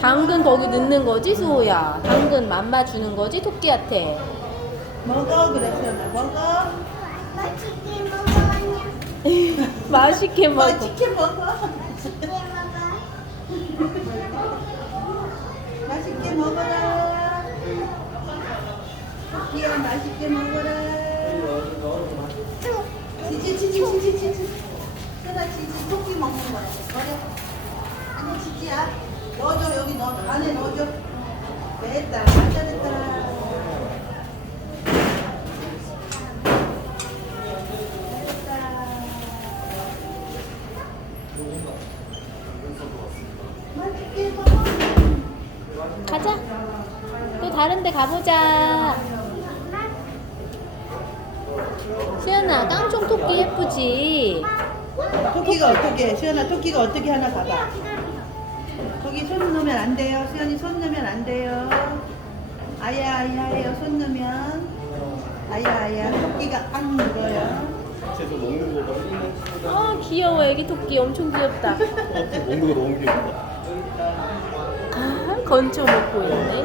당근 거기 넣는 거지 수호야? 당근 맘마 주는 거지 토끼한테? 먹어 그래 수연아 먹어. 맛있게 먹어요. 맛있게 먹어. 맛있게 먹어 맛있게 먹어. 맛있게 먹어라. 토끼야 맛있게 먹어라. 치치 치치 치치 치치 수연아 치치 토끼 먹는 거야. 버려 아니 치치야 넣어줘 여기 넣어 안에 넣어줘. 됐다. 맛있게 먹어 가자. 또 다른 데 가보자. 수연아 깡총 토끼 예쁘지? 토끼가 어떻게 수연아 토끼가 어떻게 하나 봐봐 거기 손 넣으면 안 돼요. 수연이 손 넣으면 안 돼요. 아야 아야 해요 손 넣으면. 아야 아야 토끼가 앙 물어요. 쟤도 먹는 거 봐. 어. 귀여워. 애기 토끼 엄청 귀엽다. 먹는 거 너무 귀엽다. 아 건초 먹고 있네